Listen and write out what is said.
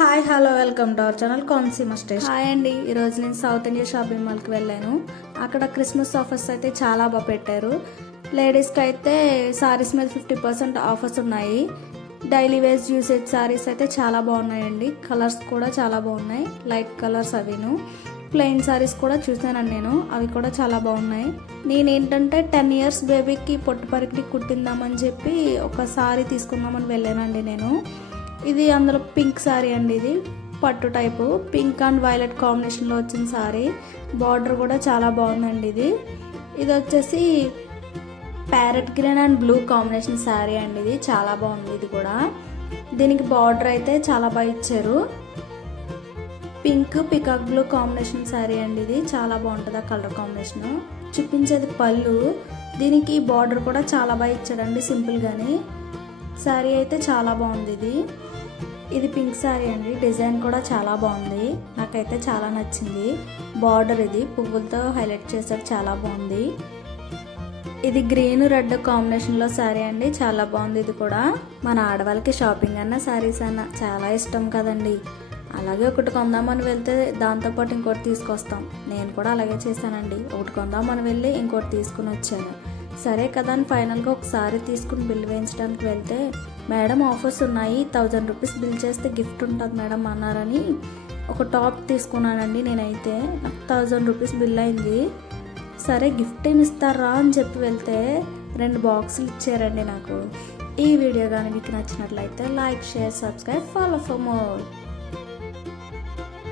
Hi hello welcome to our channel Konaseema station. Hi అండి, ఈరోజు నేను సౌత్ ఇండియా షాపింగ్ మాల్కి వెళ్ళాను. అక్కడ క్రిస్మస్ ఆఫర్స్ అయితే చాలా బాగా పెట్టారు. లేడీస్కి అయితే సారీస్ మీద 50% ఆఫర్స్ ఉన్నాయి. డైలీ వేస్ యూసేజ్ సారీస్ అయితే చాలా బాగున్నాయండి. కలర్స్ కూడా చాలా బాగున్నాయి, లైట్ కలర్స్ అవిను. ప్లెయిన్ సారీస్ కూడా చూసానండి నేను, అవి కూడా చాలా బాగున్నాయి. నేనేంటంటే 10 ఇయర్స్ బేబీకి పొట్టు పరికిటి కుట్టిందామని చెప్పి ఒక సారీ తీసుకుందామని వెళ్ళానండి నేను. ఇది అందులో పింక్ సారీ అండి, ఇది పట్టు టైపు పింక్ అండ్ వైలెట్ కాంబినేషన్లో వచ్చిన సారీ. బార్డర్ కూడా చాలా బాగుందండి. ఇది వచ్చేసి parrot green and blue combination sorry అండి. ఇది చాలా బాగుంది. ఇది కూడా దీనికి బార్డర్ అయితే చాలా బాగా ఇచ్చారు. Pink peacock blue combination sorry అండి. ఇది చాలా బాగుంటుంది ఆ కలర్ కాంబినేషన్. చూపించేది పళ్ళు. దీనికి బార్డర్ కూడా చాలా బాగా ఇచ్చాడండి సింపుల్గానే. సారీ అయితే చాలా బాగుంది. ఇది పింక్ సారీ అండి. డిజైన్ కూడా చాలా బాగుంది, నాకైతే చాలా నచ్చింది. బార్డర్ ఇది పువ్వులతో హైలైట్ చేశారు, చాలా బాగుంది. ఇది గ్రీన్ రెడ్ కాంబినేషన్లో సారీ అండి, చాలా బాగుంది. ఇది కూడా మన ఆడవాళ్ళకి షాపింగ్ అన్న సారీస్ అన్న చాలా ఇష్టం కదండి. అలాగే ఒకటి కొందామని వెళ్తే దాంతోపాటు ఇంకోటి తీసుకొస్తాం. నేను కూడా అలాగే చేశానండి. ఒకటి కొందామని వెళ్ళి ఇంకోటి తీసుకుని వచ్చాను. సరే కదా అని ఫైనల్గా ఒకసారి తీసుకుని బిల్ వేయించడానికి వెళ్తే, మేడం ఆఫర్స్ ఉన్నాయి, 1000 రూపీస్ బిల్ చేస్తే గిఫ్ట్ ఉంటుంది మేడం అన్నారని ఒక టాప్ తీసుకున్నానండి. నేనైతే నాకు 1000 రూపీస్ బిల్ అయింది. సరే గిఫ్ట్ ఏమి ఇస్తారా అని చెప్పి వెళ్తే 2 బాక్సులు ఇచ్చారండి నాకు. ఈ వీడియో కానీ మీకు నచ్చినట్లయితే like, share, subscribe, follow for more.